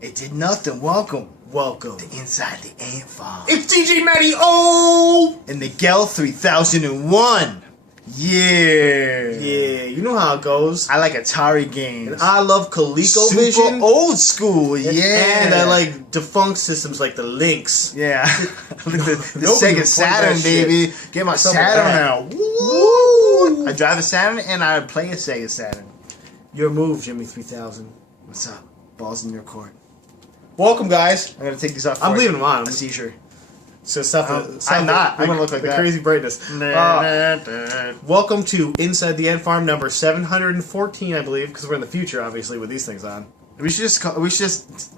It did nothing. Welcome Welcome. to Inside the Ant Farm. It's DJ Mateo! And Miguel 3001. Yeah. Yeah, you know how it goes. I like Atari games. And I love ColecoVision. Super old school, yeah. And I like defunct systems like the Lynx. Yeah. the Nobody Sega would Saturn, play that baby. shit. Get my Some of Saturn that. now. Woo! I drive a Saturn and I play a Sega Saturn. Your move, Jimmy 3000. What's up? Balls in your court. Welcome, guys. I'm gonna take these off. I'm leaving them on. A seizure. So stuff. I'm not. I'm gonna look like the that. crazy brightness. Welcome to Inside the Ant Farm number 714, I believe, because we're in the future, obviously, with these things on. We should just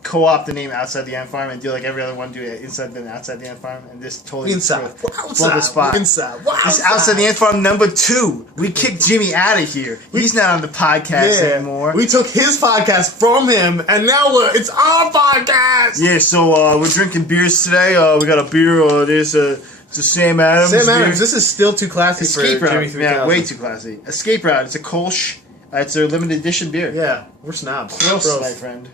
co-opt the name Outside the Ant Farm and do like every other one, do it inside the Outside the Ant Farm, and just totally Inside. blow Outside. the spot. Inside. It's Outside the Ant Farm number 2. We kicked Jimmy out of here. He's not on the podcast anymore. We took his podcast from him, and now it's our podcast. Yeah, so we're drinking beers today. We got a beer. It's a Sam Adams. Sam beer. Adams, this is still too classy Escape for Jimmy Route. 3000. Yeah, way too classy. Escape Route. It's a Kolsch. It's a limited edition beer. Yeah, we're snobs. Gross, my friend.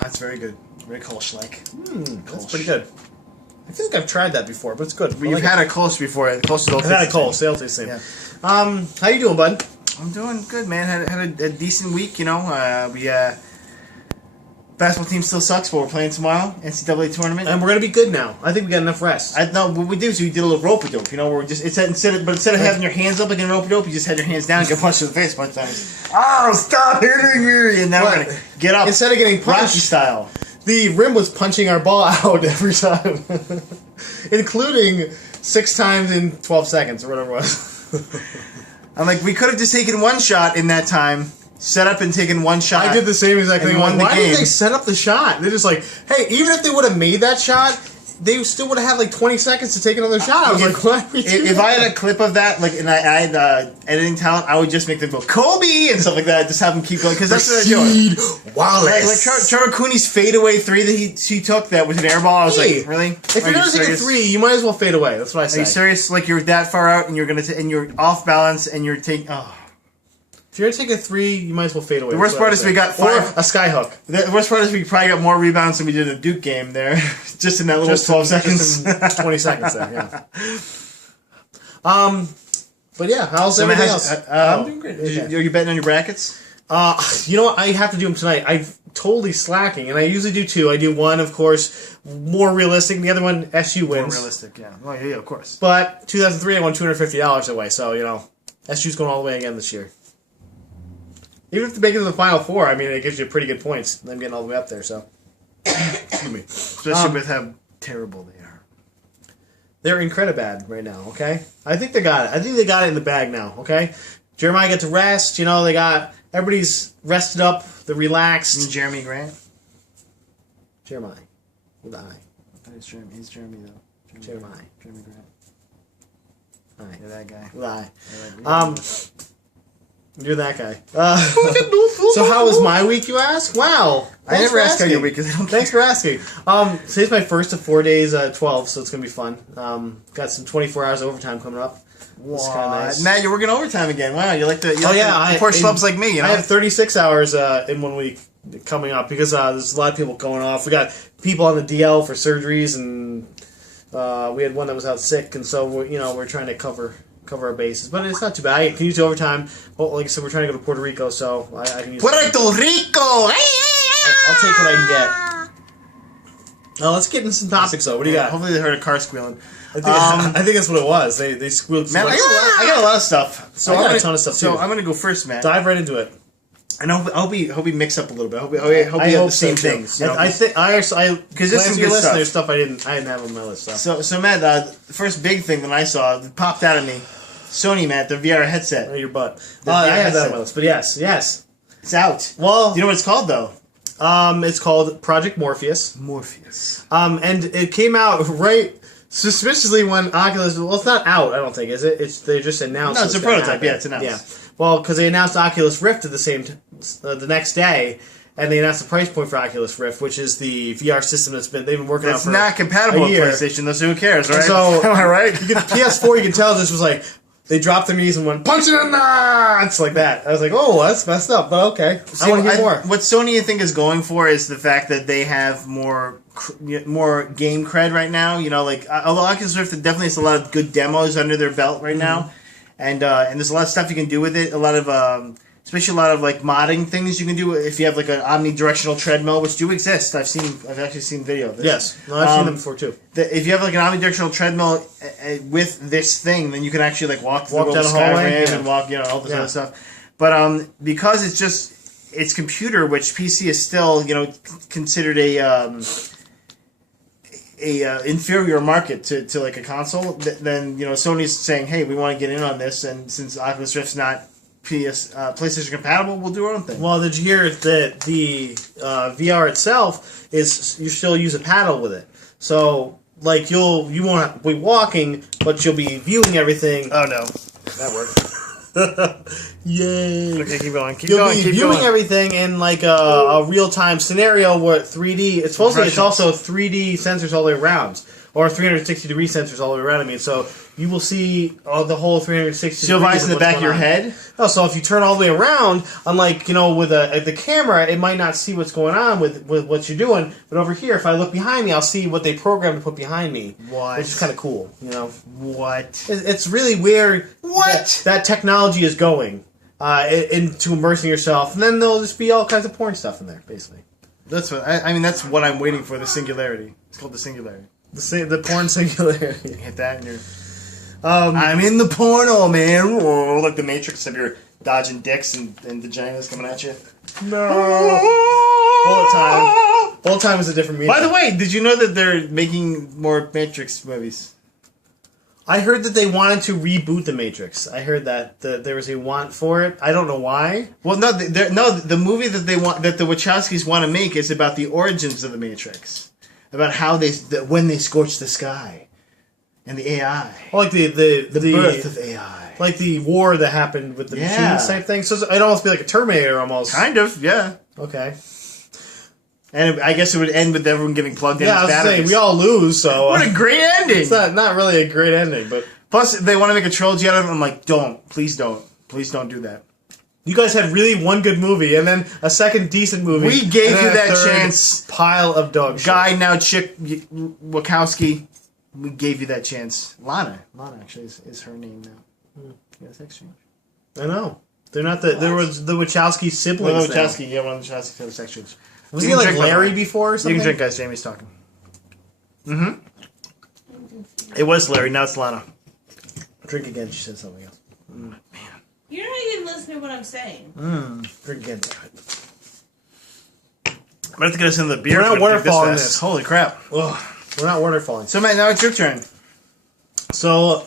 That's very good. Very Kolsch-like. That's pretty good. I feel like I've tried that before, but it's good. You've had a Kolsch before. Kolsch don't I've had a taste the Kolsch. same. They'll taste the same. Yeah. How you doing, bud? I'm doing good, man. Had a decent week, you know. Basketball team still sucks, but we're playing tomorrow. NCAA tournament. And we're gonna be good now. I think we got enough rest. No, what we did is we did a little rope-a-dope, you know, where we just instead of having your hands up like in rope-a-dope, you just had your hands down and get punched in the face a bunch of times. Oh, stop hitting me! And now we're gonna get up Instead of getting Rocky punched, style. the rim was punching our ball out every time, including 6 times in 12 seconds or whatever it was. I'm like, we could have just taken one shot in that time. Set up and taken one shot. I did the same exact thing. won the Why game. did they set up the shot? They're just like, hey, even if they would have made that shot, they still would have had like 20 seconds to take another shot. I was like, why are we doing if that? I had a clip of that, like, and I had editing talent, I would just make them go Kobe and stuff like that. Just have them keep going because that's what they're doing. Wallace. Like Trevor Cooney's fadeaway 3 that he took that was an air ball. I was Hey, like, really? If you're gonna take a 3, you might as well fade away. That's what I say. Are you serious? Like you're that far out and you're and you're off balance and you're taking. Oh. If you're gonna take a 3, you might as well fade away. The worst part is we got 5. Or a skyhook. The worst part is we probably got more rebounds than we did in the Duke game there, just in that little 12 seconds. Just in 20 seconds there, yeah. But yeah, how's everything else? I'm doing great. Are you betting on your brackets? You know what? I have to do them tonight. I'm totally slacking, and I usually do 2. I do one, of course, more realistic, and the other one, SU wins. More realistic, yeah. Well, yeah, of course. But 2003, I won $250 away, so, you know, SU's going all the way again this year. Even if they make it to the Final Four, I mean, it gives you pretty good points. Them getting all the way up there, so. Excuse me. Especially with how terrible they are. They're incredibly bad right now, okay? I think they got it. I think they got it in the bag now, okay? Jeremiah got to rest, you know, they got... Everybody's rested up, they're relaxed. And Jeremy Grant? Jeremiah. With the I. He's Jeremy, though. Jeremiah. Jeremy Grant. Alright. You're that guy. With the I. You're that guy. So how was my week, you ask? Wow. I never ask how your week is. Thanks for asking. Today's my first of 4 days, 12, so it's going to be fun. Got some 24 hours overtime coming up. It's kind of nice. Matt, you're working overtime again. Wow, you like the poor I schlubs like me, you know? I have 36 hours in 1 week coming up because there's a lot of people going off. We got people on the DL for surgeries, and we had one that was out sick, and so we're trying to cover our bases. But it's not too bad. I can use overtime. Well, like I said, we're trying to go to Puerto Rico, so I can use Puerto Rico! I'll take what I can get. Let's get into some topics, though. What do you got? Hopefully they heard a car squealing. I think that's what it was. They squealed. Matt, I got a lot of stuff. So I got a ton of stuff, too. So I'm going to go first, Matt. Dive right into it. And I hope we mix up a little bit. I hope we have the same things. I think because this is good list, stuff. there's stuff I didn't have on my list. So Matt, the first big thing that I saw that popped out at me, Sony, Matt, the VR headset. Oh, your butt. The VR I have that headset. on my list, but yes. It's out. Well, Do you know what it's called though? It's called Project Morpheus. Morpheus. And it came out right suspiciously when Oculus. Well, it's not out. I don't think is it. They just announced. No, it's a prototype. Yeah, it's announced. Yeah. Well, because they announced Oculus Rift at the same the next day, and they announced the price point for Oculus Rift, which is the VR system they've been working on It's for not compatible a year. with PlayStation, though, so who cares, right? So, am I right? PS4, you can tell this was like They dropped their knees and went, punch it in there! It's like that. I was like, oh, that's messed up, but okay. I want to hear more. What Sony, I think, is going for is the fact that they have more game cred right now. You know, like, although Oculus Rift definitely has a lot of good demos under their belt right now. And there's a lot of stuff you can do with it. A lot of... especially a lot of like modding things you can do if you have like an omnidirectional treadmill, which do exist. I've actually seen video of this. Yes, no, I've seen them before too. If you have like an omnidirectional treadmill with this thing, then you can actually like walk down the hallway and walk, all this other stuff. But because it's computer, which PC is still considered a inferior market to like a console, then Sony's saying, hey, we want to get in on this, and since Oculus Rift's not PlayStation compatible, we'll do our own thing. Well, did you hear that the VR itself is you still use a paddle with it? So like you won't be walking, but you'll be viewing everything. Oh no, that worked. Yay! Okay, keep going. You'll be viewing everything in like a real time scenario where 3D. It's supposedly it's also 3D sensors all the way around, or 360-degree sensors all the way around. I mean, so you will see the whole 360. So eyes in the back of your head. Oh, so if you turn all the way around, unlike with the camera, it might not see what's going on with what you're doing. But over here, if I look behind me, I'll see what they programmed to put behind me. What? Which is kind of cool. What? It's really weird. What? That technology is going into immersing yourself, and then there'll just be all kinds of porn stuff in there, basically. That's what that's what I'm waiting for. The singularity. It's called the singularity. The porn singularity. Hit that and you're... I'm in the porno, man. Whoa, like the Matrix of you're dodging dicks and vaginas coming at you. No. Bullet time. Bullet time is a different medium. By the way, did you know that they're making more Matrix movies? I heard that they wanted to reboot the Matrix. I heard that there was a want for it. I don't know why. Well, no, the movie that the Wachowskis want to make is about the origins of the Matrix, about how when they scorched the sky. And the AI. Well, like the birth of AI. Like the war that happened with the machines type thing. So it'd almost be like a Terminator almost. Kind of, yeah. Okay. And I guess it would end with everyone getting plugged in. Yeah, I was saying, we all lose, so... What a great ending! It's not really a great ending, but... Plus, they want to make a trilogy out of it. I'm like, please don't do that. You guys had really one good movie, and then a second decent movie. We gave you that chance. Pile of dog shit. Guy, now chick, Wachowski... We gave you that chance. Lana actually is her name now. Yeah, sex change. I know. They're not there was the Wachowski siblings. One of the Wachowski had a sex change. Was he like Larry before or something? You can drink, guys. Jamie's talking. It was Larry. Now it's Lana. Drink again. She said something else. Man. You're not even listening to what I'm saying. Drink again. I'm going to have to get us into the beer. We're not waterfalling this. Holy crap. Ugh. We're not waterfalling. So, Matt, now it's your turn. So,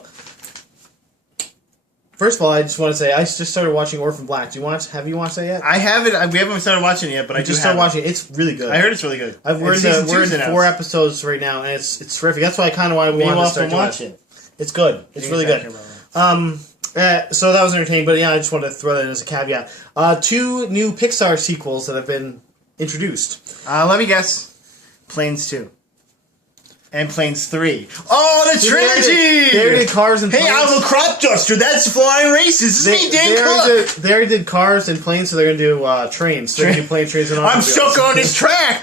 first of all, I just want to say I just started watching Orphan Black. Have you watched that yet? I haven't. We haven't started watching it yet, but I just started watching it. It's really good. I heard it's really good. We're in 4 episodes right now, and it's terrific. That's why I kind of want to start watch it. It's good. It's really good. So that was entertaining, but yeah, I just wanted to throw that in as a caveat. 2 new Pixar sequels that have been introduced. Let me guess. Planes 2. And Planes 3. Oh, the trilogy! They already did Cars and Planes. Hey, I'm a crop duster. That's Flying Races. This is me, Dan Cook. They already did Cars and Planes, so they're going to do trains. They're going to do plane, trains, and automobiles. I'm stuck on this track.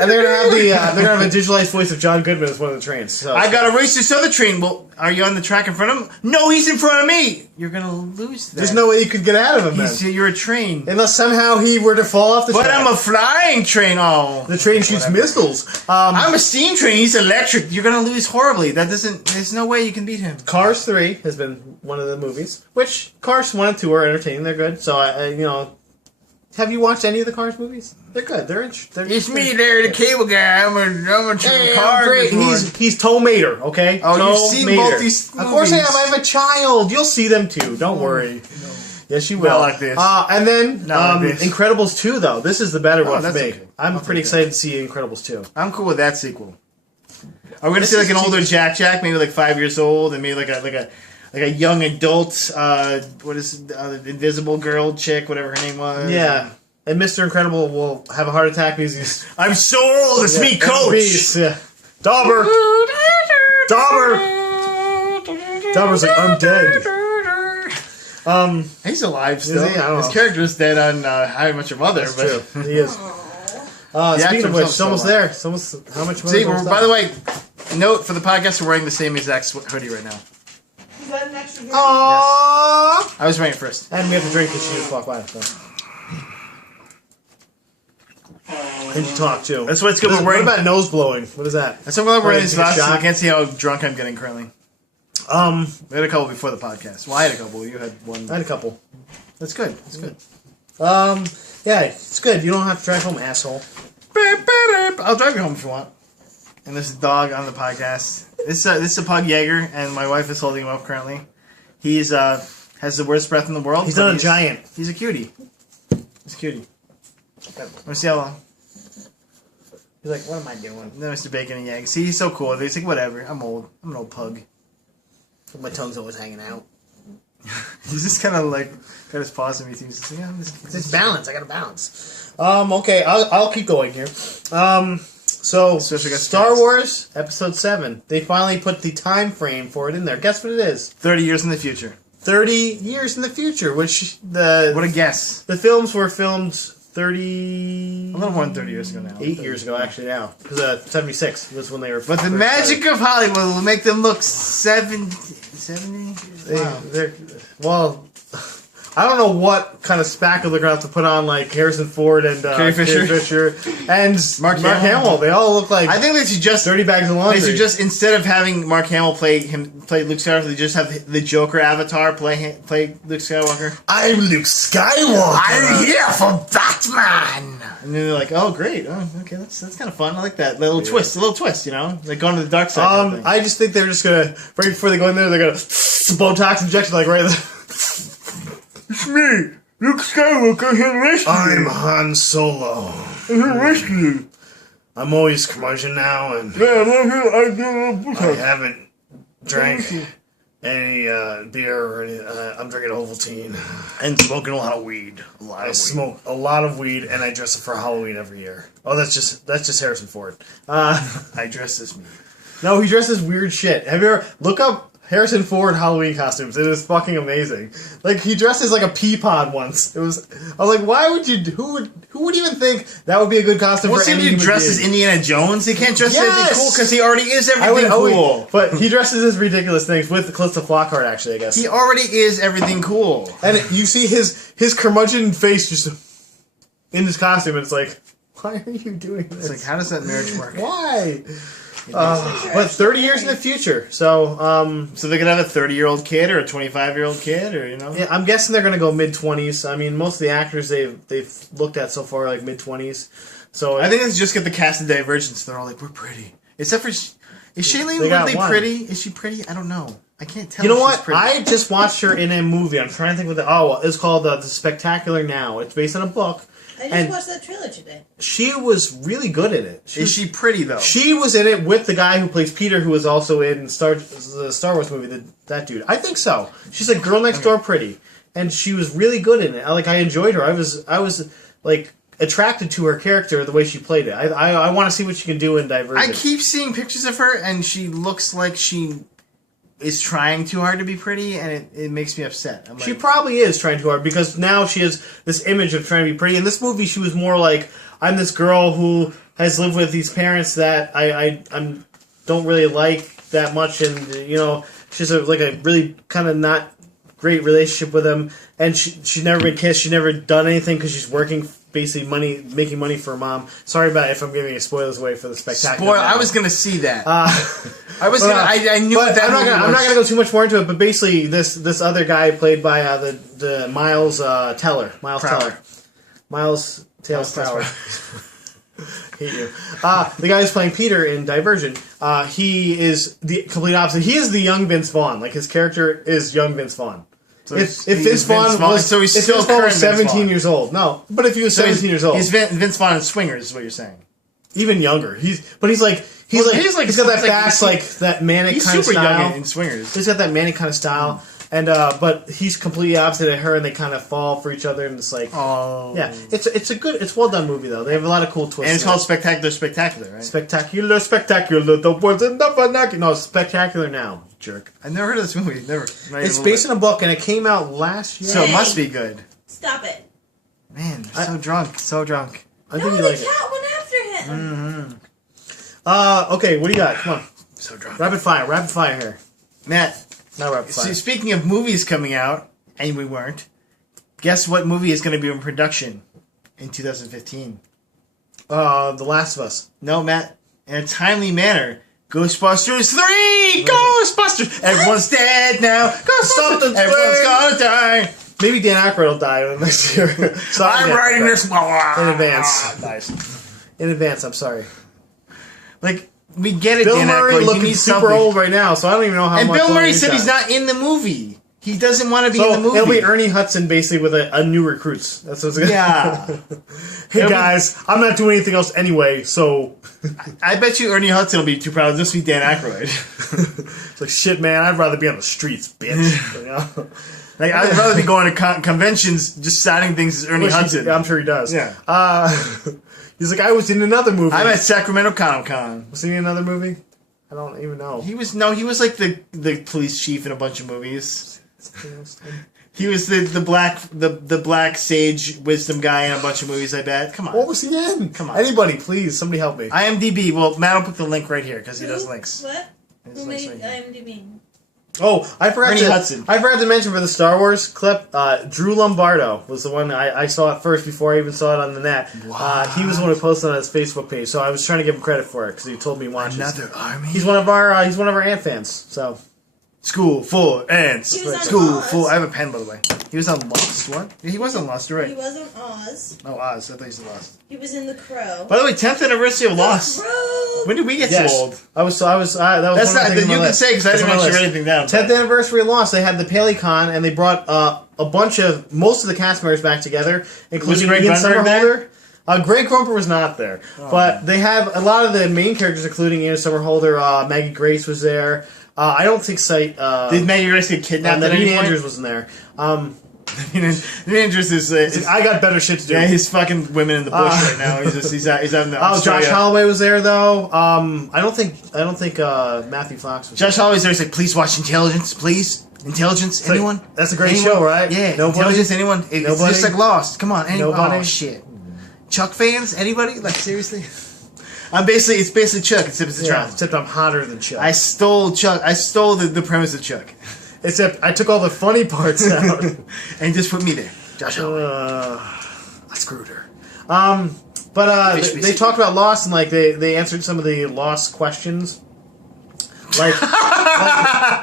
And they're going to have a digitalized voice of John Goodman as one of the trains. So, I got to race this other train. Well, are you on the track in front of him? No, he's in front of me. You're going to lose that. There's no way you could get out of him, then. You're a train. Unless somehow he were to fall off the track. But I'm a flying train. Oh. The train shoots missiles. I'm a steam train. He's electric. You're going to lose horribly. There's no way you can beat him. Cars 3 has been one of the movies, which Cars 1 and 2 are entertaining. They're good. So, have you watched any of the Cars movies? They're good. It's me there, the cable guy. I'm a car. Great. He's Toe Mater, okay? Oh, you've seen both these movies. Of course I have. I have a child. You'll see them too. Don't worry. No. Yes, you will. Not like this. And then Incredibles 2, though. This is the better one for me. Okay. I'm pretty excited to see Incredibles 2. I'm cool with that sequel. Are we going to see like an older Jack, maybe like 5 years old, and maybe like a young adult, what is the Invisible Girl chick, whatever her name was? Yeah. And Mr. Incredible will have a heart attack because he's... I'm so old, it's me, Coach! Beast, yeah. Dauber! Dauber's like, I'm dead. He's alive still. Is he? I don't His know. character's dead on How I Met Your Mother. That's but true. He is. The Speaking actor of which, himself's it's almost still there. It's almost how much? See, by the way, note for the podcast, we're wearing the same exact hoodie right now. Is that an extra? Aww. I was wearing it first. And we have to drink because she just walked by. So. And you talk too. That's what's good. We're What wearing. about nose blowing? What is that? That's what we're wearing these Take a glasses. shot? I can't see how drunk I'm getting currently. We had a couple before the podcast. Well, I had a couple. You had one. I had a couple. That's good. That's good. Yeah, it's good. You don't have to drive home, asshole. I'll drive you home if you want. And this dog on the podcast. This is a pug Jaeger, and my wife is holding him up currently. He's has the worst breath in the world. He's but not a giant. He's a cutie. He's a cutie. Let me see how long. He's like, what am I doing? Then Mr. Bacon and Yag. See, he's so cool. He's like, whatever. I'm old. I'm an old pug. My tongue's always hanging out. He's just kind of like got his paws in me. He's just like, yeah, It's balance. I got to balance. Okay, I'll keep going here. So Especially got Star snacks. Wars Episode 7. They finally put the time frame for it in there. Guess what it is? 30 years in the future. 30 years in the future, which the What a guess. the films were filmed 30... A little more than 30 years ago now. 8 years ago, actually, now. Because 76 was when they were... But the magic of Hollywood will make them look 70? Wow. Well, I don't know what kind of spackle they're going to have to put on, like Harrison Ford and Carrie Fisher. and Mark Hamill. They all look like I think they should just... dirty bags of laundry. They should just, instead of having Mark Hamill play Luke Skywalker, they just have the Joker avatar play Luke Skywalker. I'm Luke Skywalker. here for Batman! And then they're like, oh, great. Oh, okay, that's kind of fun. I like that. A little twist, you know? Like going to the dark side. Kind of thing. I just think they're just going to, right before they go in there, they're going to Botox injection, like right there. It's me, Luke Skywalker, here to rescue I'm Han Solo. I'm here to rescue you. I'm always curmudgeon now, and Yeah, I'm here. I do a little I Botox. haven't drank any beer or any. I'm drinking Ovaltine. And smoking a lot of weed. I smoke a lot of weed, and I dress up for Halloween every year. Oh, that's just Harrison Ford. I dress as me. No, he dresses weird shit. Have you ever look up Harrison Ford Halloween costumes? It is fucking amazing. Like he dresses like a pea pod once. I was like, why would you? Who would even think that would be a good costume Well, for see any if you human dress being? as Indiana Jones. He can't dress as anything Yes! cool because he already is I would everything cool. always, but he dresses as ridiculous things with Calista Flockhart. Actually, I guess. He already is everything cool. And you see his curmudgeon face just in his costume, and it's like, why are you doing this? It's like, how does that marriage work? Why? But 30 years in the future, so So they could have a 30-year-old kid or a 25-year-old kid, or yeah, I'm guessing they're gonna go mid-20s. I mean, most of the actors they've looked at so far are like mid-20s. So I think they just get the cast of Divergence. They're all like, we're pretty. Except for, is Shailene They got Woodley one. pretty? Is she pretty? I don't know. I can't tell. you know if what? She's pretty. I just watched her in a movie. I'm trying to think what it's called The Spectacular Now. It's based on a book. I just And- watched that trailer today. She was really good in it. Is she pretty though? She was in it with the guy who plays Peter, who was also in the Star Wars movie. That dude, I think so. She's like girl next door pretty, and she was really good in it. I enjoyed her. I was like attracted to her character, the way she played it. I want to see what she can do in Divergent. I keep seeing pictures of her, and she looks like she is trying too hard to be pretty, and it makes me upset. I'm like, She probably is trying too hard because now she has this image of trying to be pretty. In this movie, she was more like, I'm this girl who has lived with these parents that I don't really like that much, and you know, she's like a really kind of not great relationship with them, and she's never been kissed. She's never done anything because she's working. Basically, making money for her mom. Sorry about if I'm giving you spoilers away for the spectacular. Spoil! I was gonna see that. I was gonna. I knew what that. I'm movie not was. gonna go too much more into it. But basically, this other guy played by the Miles Teller. Miles Teller. Hate you. The guy who's playing Peter in Divergent. He is the complete opposite. He is the young Vince Vaughn. Like his character is young Vince Vaughn. So If he's Vince Vaughn was, so he's if still Vince Vaughn current was Vince 17 Vaughn. years old, no. But if he was 17 years old, he's Vince Vaughn in Swingers, is what you're saying. even younger. He's got that fast, that manic He's kind of super style. young in Swingers. He's got that manic kind of style, and but he's completely opposite of her, and they kind of fall for each other, and it's like, Oh, yeah, it's well done movie though. They have a lot of cool twists. and it's in called it. Spectacular, right? Spectacular. The words in the vernacular. No, Spectacular Now. Jerk. I've never heard of this movie. Never. It's based on a book, and it came out last year. So it must be good. Stop it. Man, so drunk. So drunk. I No, think the you like it. cat went after him. Okay, what do you got? Come on. So drunk. Rapid fire here. Matt, Not rapid fire. speaking of movies coming out, and we weren't, guess what movie is going to be in production in 2015? The Last of Us. No, Matt, in a timely manner. Ghostbusters 3! Ghostbusters! Everyone's dead now. Ghostbusters! Everyone's gonna die. Maybe Dan Aykroyd will die next year. So I'm writing this in advance. Nice. In advance, I'm sorry. Like, we get it, Bill Dan Murray Aykroyd. You looking need super something. old right now, so I don't even know how And much. Bill longer Murray said got. he's not in the movie. He doesn't want to be in the movie. It'll be Ernie Hudson basically with a new recruits. That's what's gonna. Yeah. Hey It'll be- guys, I'm not doing anything else anyway, so I bet you Ernie Hudson will be too proud. It'll just be Dan Aykroyd. it's like shit, man. I'd rather be on the streets, bitch. You know? Like, I'd rather be going to conventions just signing things as Ernie Hudson. I'm sure he does. Yeah. He's like, I was in another movie. I'm at Sacramento Comic Con. Was he in another movie? I don't even know. He was like the police chief in a bunch of movies. He was the black sage wisdom guy in a bunch of movies. I bet. Come on. What was he in? Come on. Anybody, please, somebody help me. IMDb. Well, Matt will put the link right here because he does Who? links. What? His Who links made right here. IMDb? Oh, I forgot Ernie Hudson. I forgot to mention for the Star Wars clip. Drew Lombardo was the one I saw it first before I even saw it on the net. He was the one who posted on his Facebook page, so I was trying to give him credit for it because he told me watch it. Another army. He's one of our ant fans. So School full ants. He was on School Oz. full. I have a pen, by the way. He was on Lost. What? He was on Lost. You're He right. was on Oz. Oh, Oz. I thought he was Lost. He was in The Crow. By the way, 10th anniversary of Lost. Crow! When did we get yes, so old? I was. That was That's one of the not. things on You my can list. say because I That's didn't on my actually list. write anything down. 10th anniversary of Lost. They had the PaleyCon and they brought a bunch of most of the cast members back together, including Greg Ian Grunberg there? Somerhalder. Greg Grumper was not there, but they have a lot of the main characters, including Ian Somerhalder. Maggie Grace was there. I don't think Sight. Did Maggie Grace get kidnapped? and at any Naveen point? Andrews wasn't there. Naveen Andrews is I got better shit to do. yeah, he's fucking women in the bush right now. He's out in the Oh, Australia. Josh Holloway was there though. I don't think Matthew Fox was. Josh Holloway's there. He's like, please watch Intelligence, please. Intelligence, It's like, anyone? that's a great Anyone? show, right? Yeah, Nobody? Intelligence, anyone? It's Nobody? just like Lost. Come on, anyone? Nobody? Oh shit. Chuck fans? Anybody? Like seriously? It's basically Chuck, except it's a Yeah, drama. except I'm hotter than Chuck. I stole Chuck. I stole the premise of Chuck, Except I took all the funny parts out. and just put me there. Josh Holloway. I screwed her. But they talked about Lost and like they answered some of the Lost questions. Like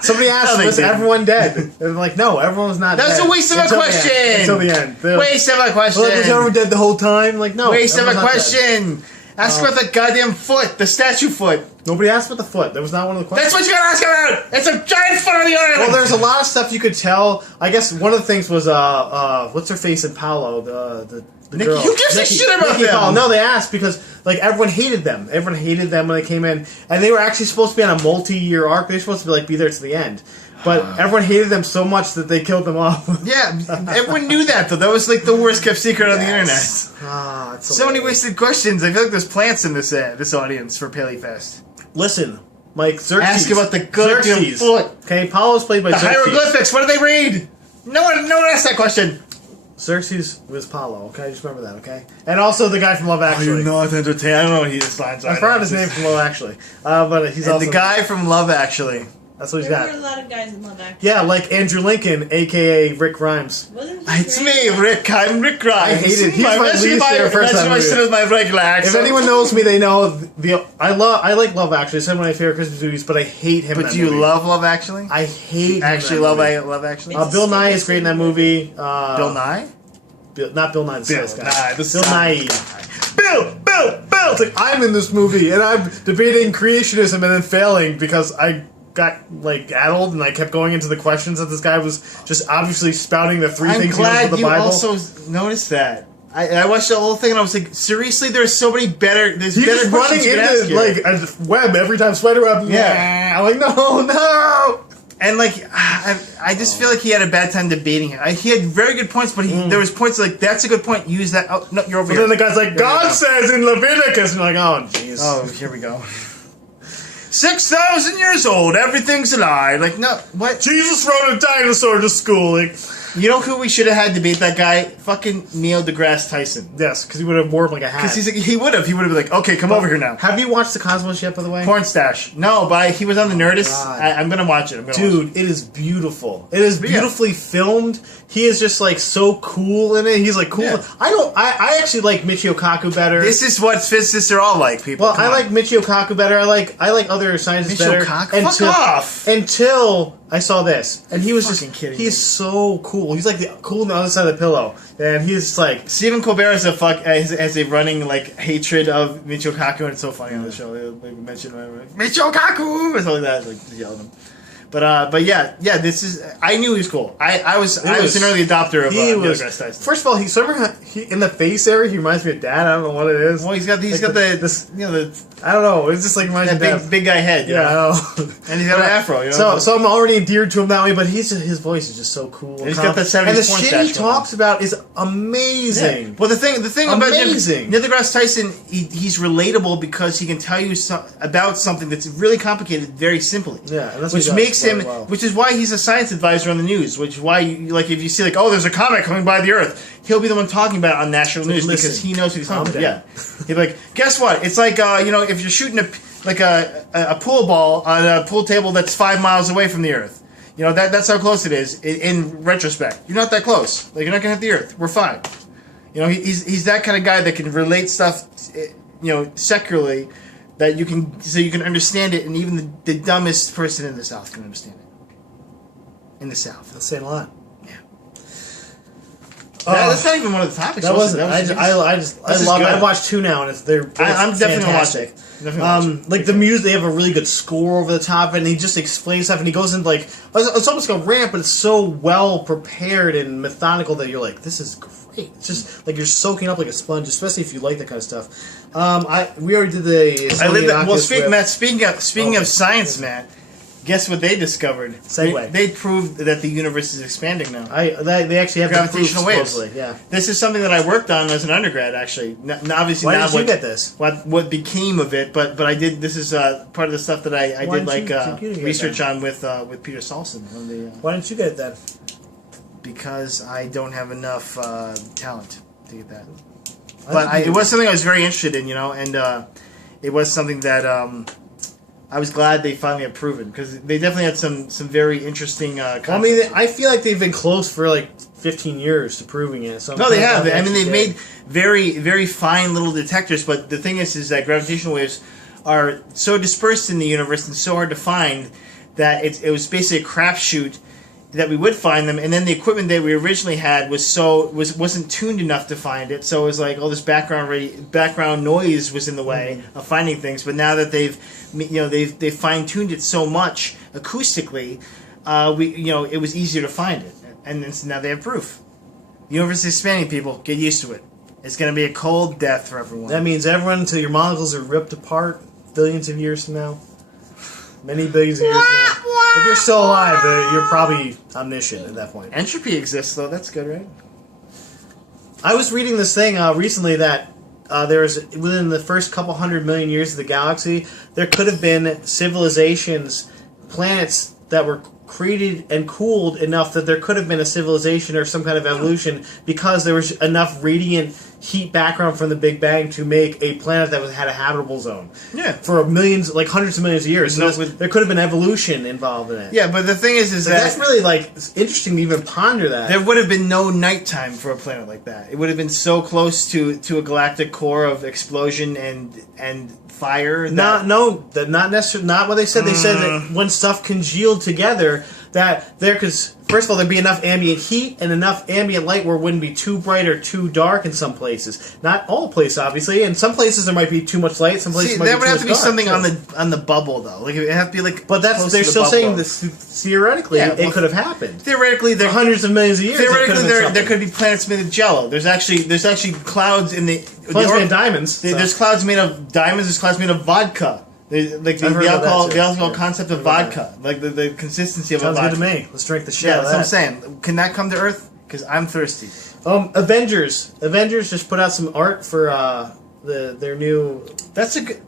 somebody asked, No, they was didn't. everyone dead? And they're like, no, everyone was not That's dead. a waste of a Until the question. end. Until the end. They're like, Waste of a question. well, was everyone dead the whole time? Like, no. Waste of a everyone's not dead. question. Ask about the goddamn foot, the statue foot. Nobody asked about the foot. That was not one of the questions. That's what you gotta ask about. It's a giant foot on the island. Well, there's a lot of stuff you could tell. I guess one of the things was what's her face in Paolo, the Nikki, girl. who gives a shit about Nikki them? Paolo. No, they asked because like everyone hated them. Everyone hated them when they came in, and they were actually supposed to be on a multi-year arc. They're supposed to be like be there to the end, but everyone hated them so much that they killed them off. Yeah, everyone knew that though. That was like the worst kept secret on the internet. It's So many hilarious. wasted questions. I feel like there's plants in this audience for PaleyFest. Listen, Mike, Xerxes. Ask about the goddamn Xerxes. foot. Okay, Paolo's played by The Xerxes. hieroglyphics. What do they read? No one asked that question. Xerxes was Paolo. Okay, just remember that. Okay, and also the guy from Love Actually. not entertained? I don't know what his lines are. I forgot his name from Love Actually, but he's And also the guy from Love Actually. That's what he's There got. were a lot of guys in Love Actually. Yeah, like Andrew Lincoln, aka Rick Grimes. Wasn't he It's great? me, Rick. I'm Rick Grimes. I hate it. He's my least favorite person That's on why I the said movie. with my regular accent. If anyone knows me, they know I like Love Actually. It's one of my favorite Christmas movies, but I hate him. in But that do you movie. love Love Actually? I hate him Actually, in that love movie. Love Actually. It's Bill Nye is great in that movie. Bill Nye. Not Bill Nye. The Bill Science Guy. Nye, the Bill Science Nye. Bill. It's like I'm in this movie and I'm debating creationism and then failing because I got like addled and I kept going into the questions that this guy was just obviously spouting the three I'm things he knows glad with the you Bible. also noticed that. I watched the whole thing and I was like, seriously, there's so many better. There's He's better just running questions you can ask into here. like a web every time spider web. Yeah. I'm like no. And like, I just feel like he had a bad time debating it. He had very good points, but there was points like that's a good point. Use that. Oh no, you're over But here. then the guy's like, God says in Leviticus, and you're like, oh jeez. Oh, here we go. 6,000 years old. Everything's a lie. Like, no, what? Jesus rode a dinosaur to school. Like, You know who we should have had debate that guy? Fucking Neil deGrasse Tyson. yes, because he would have worn like a hat. Because he would have been like, okay, come over here now. Have you watched The Cosmos yet, by the way? Porn stash. No, but he was on the Nerdist. God. I'm gonna watch it. Dude, it is beautiful. It is beautifully filmed. He is just like so cool in it. He's like cool. Yeah. I actually like Michio Kaku better. This is what physicists are all like, people. Well, Come I on. like Michio Kaku better. I like other scientists Michio better. Kaku? Fuck off! Until I saw this, and he was Fucking just kidding he's me. so cool. He's like the cool on the other side of the pillow, and he's just like Stephen Colbert has a running like hatred of Michio Kaku, and it's so funny on the show. They mention Michio Kaku or something like that, like yell at him. But yeah, this is. I knew he was cool. I was an early adopter of Neil deGrasse Tyson. First of all, he's in the face area. He reminds me of Dad. I don't know what it is. Well, he's got this. the I don't know. It's just like reminds me that of Dad. big guy head. Yeah, I know. And he's got an afro. You know? So I'm already endeared to him that way, but his voice is just so cool. And he's got that 70s and the porn shit stash he going on. talks about is amazing. Yeah. Well, the thing about Amazing. Neil deGrasse Tyson, he's relatable because he can tell you about something that's really complicated very simply. Yeah, and that's what which he does makes him, really well. which is why he's a science advisor on the news. Which is why, like, if you see like, oh, there's a comet coming by the Earth, he'll be the one talking about it on national news listen, because he knows what he's talking about. down. Yeah, he'd be like, guess what? It's like if you're shooting a pool ball on a pool table that's 5 miles away from the Earth. You know, that's how close it is in retrospect. You're not that close. Like, you're not going to hit the Earth. We're fine. You know, he's that kind of guy that can relate stuff, secularly, that you can understand it, and even the dumbest person in the South can understand it. In the South. That's saying a lot. That's not even one of the topics. That wasn't. This is I love it. I watched two now, and I'm definitely fantastic. watching. Like the music, they have a really good score over the top, and he just explains stuff, and he goes into like it's almost like a rant, but it's so well prepared and methodical that you're like, this is great. It's just like you're soaking up like a sponge, especially if you like that kind of stuff. We already did the. I lived that. Well, speaking of science, Matt. Guess what they discovered? Segue. They proved that the universe is expanding now. They actually have Gravitational the proof, waves. supposedly, yeah. This is something that I worked on as an undergrad, actually. Obviously, Why not did you get this? What became of it, but I did. This is part of the stuff that I Why did didn't you get research that? on with Peter Salson. On the, Why didn't you get it then? because I don't have enough talent to get that. But it was something I was very interested in, and it was something that I was glad they finally had proven, because they definitely had some very interesting concepts. Well, I mean, I feel like they've been close for like 15 years to proving it. So No, they have. I mean, actually they've made very, very fine little detectors, but the thing is that gravitational waves are so dispersed in the universe and so hard to find that it was basically a crapshoot that we would find them, and then the equipment that we originally had wasn't tuned enough to find it, so it was like all this background noise was in the way of finding things. But now that they've fine tuned it so much acoustically, it was easier to find it, and so now they have proof. The universe is expanding, people. Get used to it. It's going to be a cold death for everyone. That means everyone until your molecules are ripped apart billions of years from now. Many billions of years from now. If you're still alive, you're probably omniscient at that point. Entropy exists, though. That's good, right? I was reading this thing recently that there's within the first couple 100 million years of the galaxy, there could have been civilizations, planets that were created and cooled enough that there could have been a civilization or some kind of evolution because there was enough radiant heat background from the Big Bang to make a planet that had a habitable zone. Yeah. For millions, like hundreds of millions of years. So No, there could have been evolution involved in it. Yeah, but the thing is Like, that that's really it's interesting to even ponder that. there would have been no nighttime for a planet like that. It would have been so close to a galactic core of explosion and fire. Not necessarily. Not what they said. They said that when stuff congealed together, that there could first of all there'd be enough ambient heat and enough ambient light where it wouldn't be too bright or too dark in some places. Not all places, obviously. In some places there might be too much light. Some places there might would be have too to much be something dark. on the bubble though. Like it would have to be like. But close they're to the still saying bubble. this theoretically it could have happened. Theoretically, For hundreds of millions of years. Theoretically, there could be planets made of Jello. There's actually clouds in the. Planets made of diamonds. There's clouds made of diamonds. There's clouds made of vodka. Like the alcohol concept of vodka, like the consistency of a vodka. Sounds good to me. Let's drink the shit Yeah, out of that's that. what I'm saying. Can that come to Earth? Because I'm thirsty. Avengers just put out some art for their new. That's a good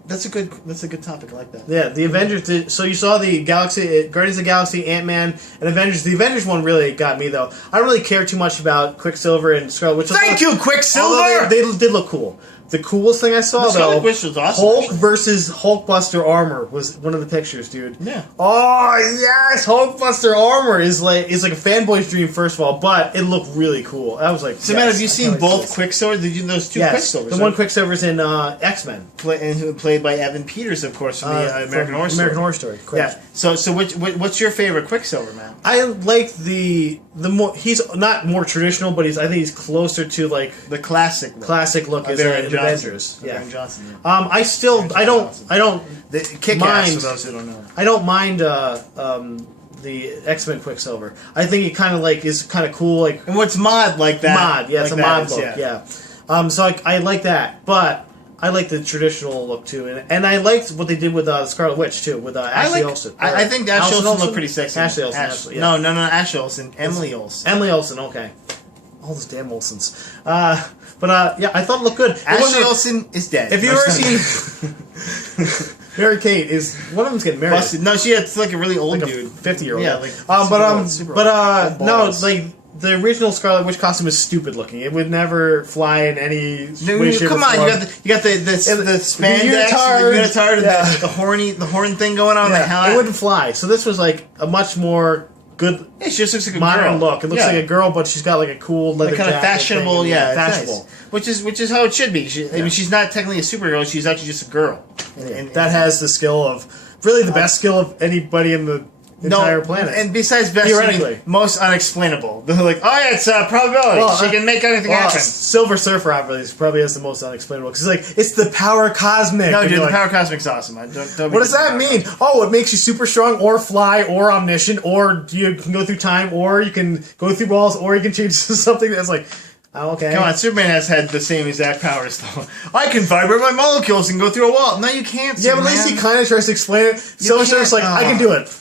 topic. I like that. Yeah, the Avengers. So you saw the Guardians of the Galaxy, Ant-Man, and Avengers. The Avengers one really got me though. I don't really care too much about Quicksilver and Scarlet Witch. Thank you, Quicksilver. They did look cool. The coolest thing I saw, though, Witch was awesome, Hulk actually. versus Hulkbuster armor was one of the pictures, dude. Yeah. Oh yes, Hulkbuster armor is like a fanboy's dream, first of all, but it looked really cool. I was like, So, man, have you seen both Quicksilver? Did you those two Quicksilvers? The one Quicksilver's in X-Men, played by Evan Peters, of course, from the American Horror Story. American Horror Story. Correct. Yeah. So what's your favorite Quicksilver, man? I like the more. He's not more traditional, but I think he's closer to like The classic look as Aaron in Johnson. Avengers. Of Yeah. Aaron Johnson. Yeah. I don't Kick-Ass, mind. for those who don't know. I don't mind the X-Men Quicksilver. I think it kind of like is kind of cool, like And what's mod like that? mod. Yeah, it's like a mod is, look. Yeah. So I like that, but I like the traditional look too, and I liked what they did with Scarlet Witch too, with Ashley Olsen. I think Ashley Olsen looked pretty sexy. Ashley Olsen. No, Ashley Olsen. Emily Olsen. Emily Olsen. Okay. All those damn Olsens. But yeah, I thought it looked good. Ashley Olsen is dead. If you've ever seen Mary Kate, is one of them's getting married. Busted. No, she had like a really old Like dude. a 50-year-old. Yeah, like no, like the original Scarlet Witch costume is stupid looking. It would never fly in any way, shape, come or on, form. you got the spandex, unitard, the horn thing going on. Yeah, it wouldn't fly. So this was like a much more good. Yeah, she just looks like a modern girl. look. It looks like a girl, but she's got like a cool leather like kind of jacket fashionable. thing. Yeah, fashionable. nice. Which is how it should be. I mean, she's not technically a superhero. She's actually just a girl. And that has the skill of really the best skill of anybody in the entire planet. And besides best, theoretically, most unexplainable. They're like, oh yeah, it's probability. She can make anything happen. Silver Surfer obviously probably has the most unexplainable because it's the power cosmic. No, dude, the like, power cosmic's awesome. Don't what does that mean? Oh, it makes you super strong, or fly, or omniscient, or you can go through time, or you can go through walls, or you can change to something that's like. Oh, okay. Come on, Superman has had the same exact powers, though. I can vibrate my molecules and go through a wall. No, you can't, Yeah, Superman. but at least he kind of tries to explain it. Silver Surfer's like, I can do it.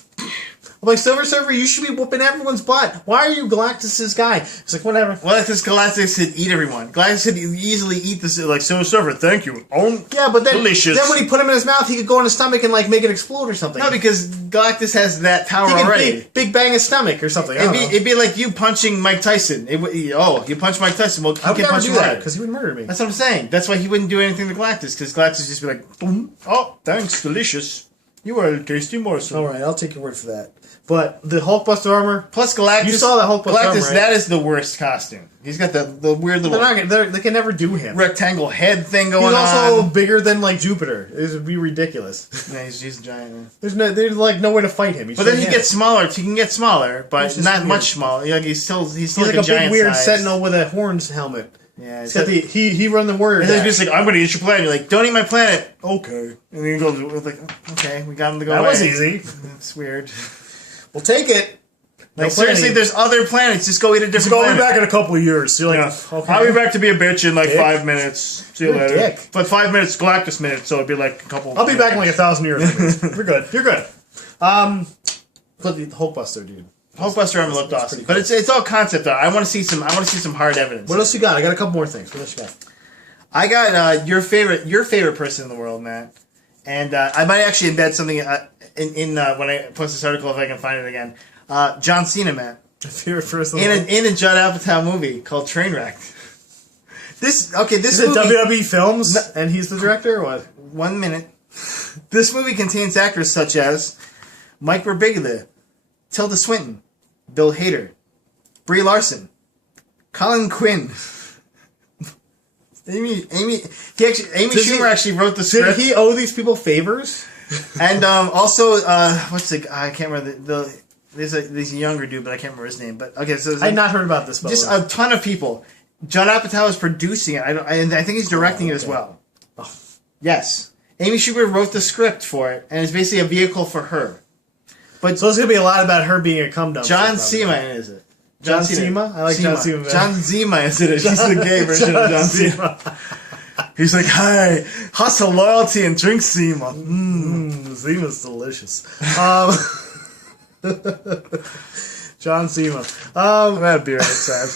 I'm like, Silver Surfer, you should be whooping everyone's butt. Why are you Galactus' guy? It's like, whatever. Well, if this Galactus could eat everyone. Galactus could easily eat this, like, Silver Surfer, thank you. Yeah, but then, delicious. Then when he put him in his mouth, he could go in his stomach and, like, make it explode or something. No, because Galactus has that power he could already. Big bang his stomach or something. It'd be like you punching Mike Tyson. You punch Mike Tyson, well, he I would can never punch do you that, right. because he would murder me. That's what I'm saying. That's why he wouldn't do anything to Galactus, because Galactus would just be like, boom, oh, thanks, delicious. You are a tasty morsel. Alright, I'll take your word for that. But the Hulkbuster armor... Plus Galactus... You saw the Hulkbuster armor, right? That is the worst costume. He's got the weird little they can never do him. rectangle head thing going He's also on. bigger than, like, Jupiter. It would be ridiculous. Yeah, he's a giant. Man. There's like, no way to fight him. But then he gets smaller. He can get smaller, but not weird. much smaller. Like, he's still like a giant big weird size. sentinel with a horns helmet. Yeah, He's got he run the warrior. And then he's just like, I'm going to eat your planet. You're like, don't eat my planet. Okay. And then he goes like, okay, we got him to go That away. was easy. It's weird. We'll take it. Like, seriously, there's other planets. Just go eat a different planet. I'll be back in a couple of years. So you're like, okay. I'll be back to be a bitch in like Dick. 5 minutes. See you You're a later. dick. But 5 minutes, Galactus minutes, so it'd be like a couple. I'll be back in like 1,000 years. You're good. You're good. But the Hulkbuster, dude. Hulkbuster armor looked awesome, pretty but cool. it's all concept art. I want to see some hard evidence. What else you got? I got a couple more things. What else you got? I got your favorite person in the world, Matt, and I might actually embed something in when I post this article if I can find it again. John Cena, Matt, Favorite person in a Judd Apatow movie called Trainwreck. This is movie, it WWE Films, and he's the director, or what? 1 minute. This movie contains actors such as Mike Birbiglia, Tilda Swinton, Bill Hader, Brie Larson, Colin Quinn. Amy Schumer actually wrote the script. Did he owe these people favors? And also, what's the? I can't remember there's a younger dude, but I can't remember his name. But okay, so I've not heard about this. Just a ton of people. Judd Apatow is producing it. And I think he's directing it as well. Oh. Yes, Amy Schumer wrote the script for it, and it's basically a vehicle for her. But So it's gonna be a lot about her being a cum dumpster. John probably. Cena is it? John Cena? I like John Cena better. John Zima is it? He's the gay version of John Cena. He's like, hi, hustle, loyalty, and drink Zima. Zima's delicious. John Zima. I'm out of beer. It's sad.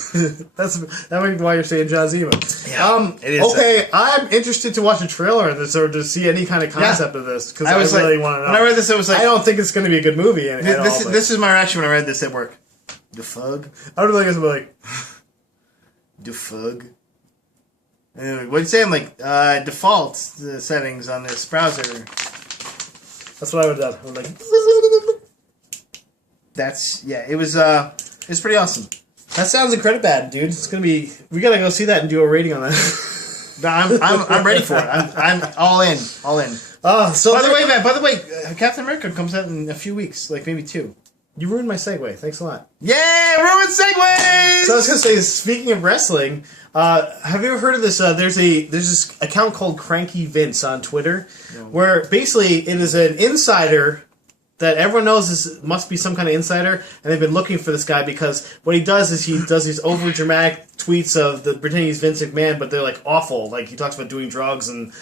That might be why you're saying John Zima. Yeah, it is okay, I'm interested to watch a trailer of this or to see any kind of concept of this because I really want to know. When I read this, I was like, I don't think it's going to be a good movie. This is my reaction when I read this at work. The fug. I don't think it's like the fug. What do you say? I'm like default the settings on this browser. That's what I would have done. I'm like. It was pretty awesome. That sounds incredibly bad, dude. It's gonna be. We gotta go see that and do a rating on that. I'm ready for it. I'm all in, all in. So by the way, Captain America comes out in a few weeks, like maybe 2. You ruined my segue. Thanks a lot. Yeah, ruined segues. So I was gonna say, speaking of wrestling, have you ever heard of this? There's this account called Cranky Vince on Twitter, where basically it is an insider. That everyone knows must be some kind of insider, and they've been looking for this guy because what he does is he does these over dramatic tweets of pretending he's Vince McMahon, but they're like awful. Like he talks about doing drugs and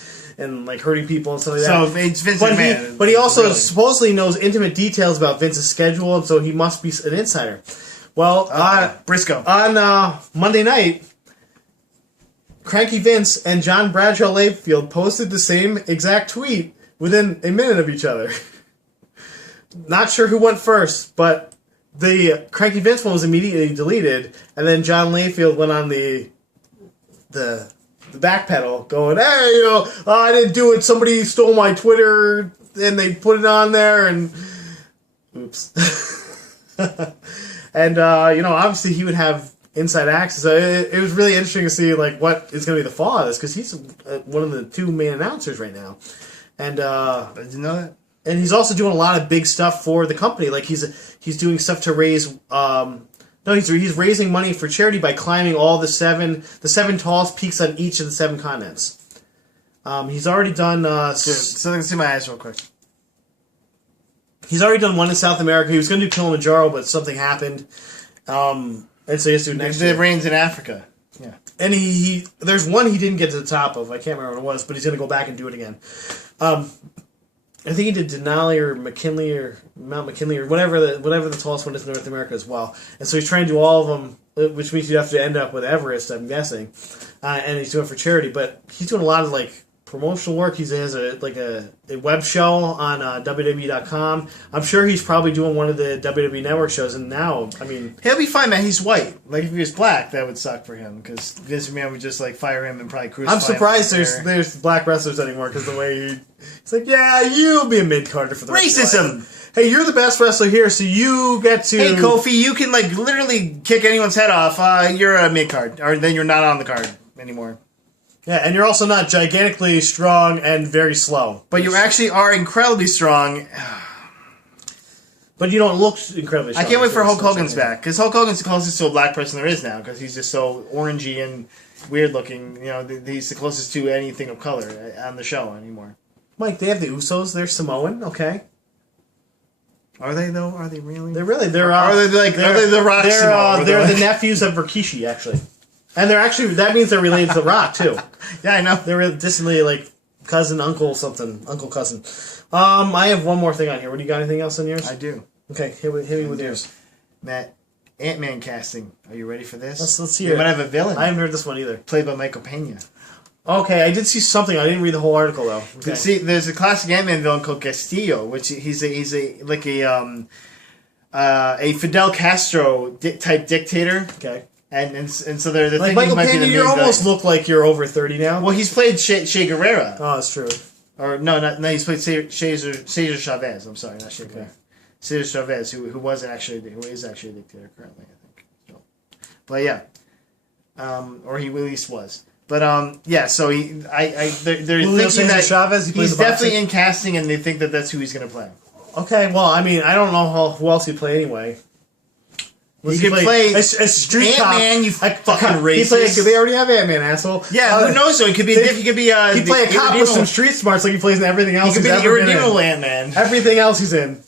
like hurting people and stuff like that. So it's Vince McMahon. But he also supposedly knows intimate details about Vince's schedule, and so he must be an insider. Well, Briscoe on Monday night, Cranky Vince and John Bradshaw Layfield posted the same exact tweet within a minute of each other. Not sure who went first, but the Cranky Vince one was immediately deleted, and then John Layfield went on the back pedal, going, "Hey, I didn't do it. Somebody stole my Twitter, and they put it on there, and oops." And obviously he would have inside access. It was really interesting to see like what is going to be the fall of this because he's one of the 2 main announcers right now, and I didn't know that. And he's also doing a lot of big stuff for the company. Like he's doing stuff to raise. He's raising money for charity by climbing all the seven tallest peaks on each of the 7 continents. He's already done. So let me see my eyes real quick. He's already done one in South America. He was going to do Kilimanjaro, but something happened, and so he has to do next year. It rains in Africa. Yeah. And there's one he didn't get to the top of. I can't remember what it was, but he's going to go back and do it again. I think he did Denali or McKinley or Mount McKinley or whatever the tallest one is in North America as well. And so he's trying to do all of them, which means you have to end up with Everest, I'm guessing. And he's doing it for charity, but he's doing a lot of like promotional work. He has a web show on WWE.com. I'm sure he's probably doing one of the WWE Network shows. And now, I mean, he'll be fine, man. He's white. Like if he was black, that would suck for him because Vince McMahon would just like fire him and probably crucify him. I'm surprised there's black wrestlers anymore because the way he's like, yeah, you'll be a mid-carder for the rest of your life. Hey, you're the best wrestler here, so you get to. Hey, Kofi, you can like literally kick anyone's head off. You're a mid-card, or then you're not on the card anymore. Yeah, and you're also not gigantically strong and very slow. But you actually are incredibly strong. But you don't look incredibly strong. I can't wait for Hulk Hogan's back. Because Hulk Hogan's the closest to a black person there is now. Because he's just so orangey and weird looking. He's the closest to anything of color on the show anymore. Mike, they have the Usos. They're Samoan, okay. Are they, though? Are they really? They're really. Are they the Rock Samoa? They're the nephews of Rikishi, actually. And they're actually, that means they're related to The Rock, too. Yeah, I know. They're distantly, like, cousin, uncle, cousin. I have one more thing on here. What do you got? Anything else on yours? I do. Okay, hit me with yours. Matt, Ant-Man casting. Are you ready for this? Let's hear it. They might have a villain. I haven't heard this one either. Played by Michael Pena. Okay, I did see something. I didn't read the whole article, though. Okay. See, there's a classic Ant-Man villain called Castillo, which he's a Fidel Castro type dictator. Okay. And so they're the like Michael Pena, you almost look like you're over 30 now. Well, he's played Che Guevara. Oh, that's true. Or no, he's played Cesar Chavez. I'm sorry, not Che Guevara. Cesar Chavez, who is actually a dictator currently, I think. So, but yeah, or he at least was. But yeah, so they're thinking that Chavez, he's definitely in casting, and they think that that's who he's going to play. Okay, well, I mean, I don't know who else he'd play anyway. He could play a street Ant-Man, you fucking racist. They already have Ant-Man, asshole. Yeah, who knows? So he could be. He could be. He'd play a cop with some street smarts, like he plays in everything else. He could be the irredeemable Ant-Man. Everything else he's in.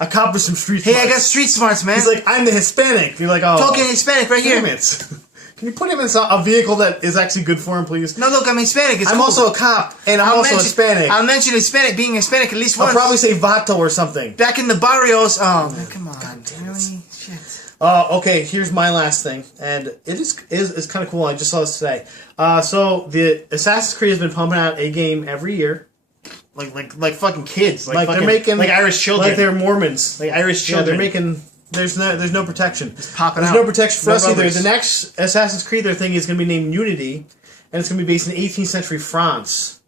A cop with some street smarts. Hey, I got street smarts, man. He's like, I'm the Hispanic. You're like, oh, talking Hispanic right here. Can you put him in a vehicle that is actually good for him, please? No, look, I'm Hispanic. I'm also a cop, and I'm also Hispanic. I'll mention being Hispanic at least once. I'll probably say vato or something. Back in the barrios. Oh, man, come on. God damn it. Really? Shit. Okay, here's my last thing, and it is kind of cool. I just saw this today. So the Assassin's Creed has been pumping out a game every year. Like fucking kids. Like fucking, they're making like Irish children. Like they're Mormons. Like Irish Yeah, children. they're making. There's no protection. It's popping There's out. no protection for No us either. brothers. The next Assassin's Creed, their thing is going to be named Unity, and it's going to be based in 18th century France,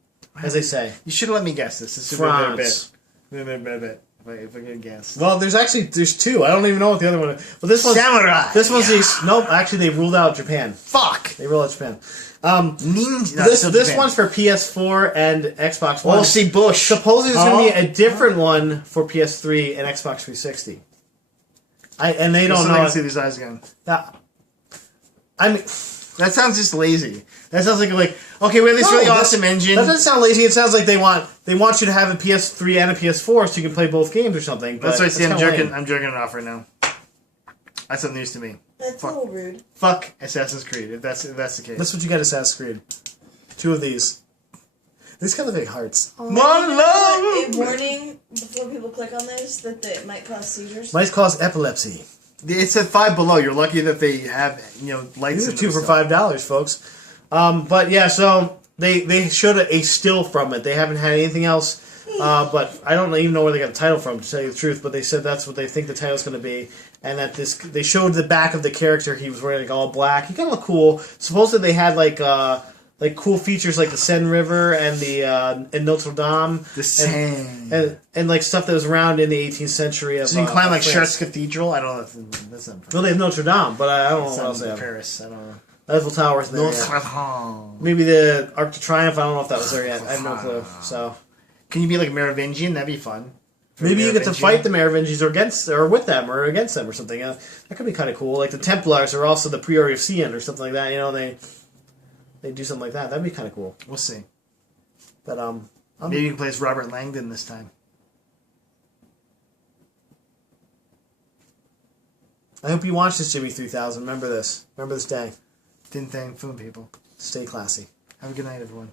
as they say. You should have let me guess this. This is France. a bit. If I could guess. Well, there's two. I don't even know what the other one is. But this one's Samurai. This one's nope. Actually, they ruled out Japan. Fuck. They ruled out Japan. Ninja. No, This still this Japan. one's for PS4 and Xbox One. Oh, see Bush. Supposedly there's going to be a different one for PS3 and Xbox 360. And they don't I know. can see these eyes again. I mean, That sounds just lazy. That sounds like okay, we have this really awesome engine. That doesn't sound lazy. It sounds like they want you to have a PS3 and a PS4 so you can play both games or something. That's right. See, I'm jerking. lame. I'm jerking it off right now. That's something news to me. That's Fuck. a little rude. Fuck Assassin's Creed. If that's the case. That's what you got, Assassin's Creed. 2 of these. These kind of big hearts. One A love. warning before people click on this that it might cause seizures. Might cause epilepsy. It said 5 below. You're lucky that they have lights. These are in 2 them for still. $5, folks. But yeah, so they showed a still from it. They haven't had anything else. But I don't even know where they got the title from, to tell you the truth. But they said that's what they think the title's going to be, and that they showed the back of the character. He was wearing all black. He kind of looked cool. Supposedly they had like cool features like the Seine River and the in Notre Dame, The Seine. and like stuff that was around in the 18th century. Of, So you can climb like France. Chartres Cathedral. I don't know. That's not. Well, they have Notre Dame, but I don't know That's what else they not have. Paris. I don't know. Eiffel Tower's there. Notre Yeah. Dame. Maybe the Arc de Triomphe. I don't know if that was there yet. I have no clue. So. Can you be like Merovingian? That'd be fun. Maybe you get to Merovingian. fight the Merovingians or with them or against them or something. That could be kind of cool. Like the Templars are also the Priori of Sion or something like that. You know, they do something like that. That'd be kind of cool. We'll see. But Maybe you can play as Robert Langdon this time. I hope you watch this, Jimmy 3000. Remember this. Remember this day. Didn't thank film people. Stay classy. Have a good night, everyone.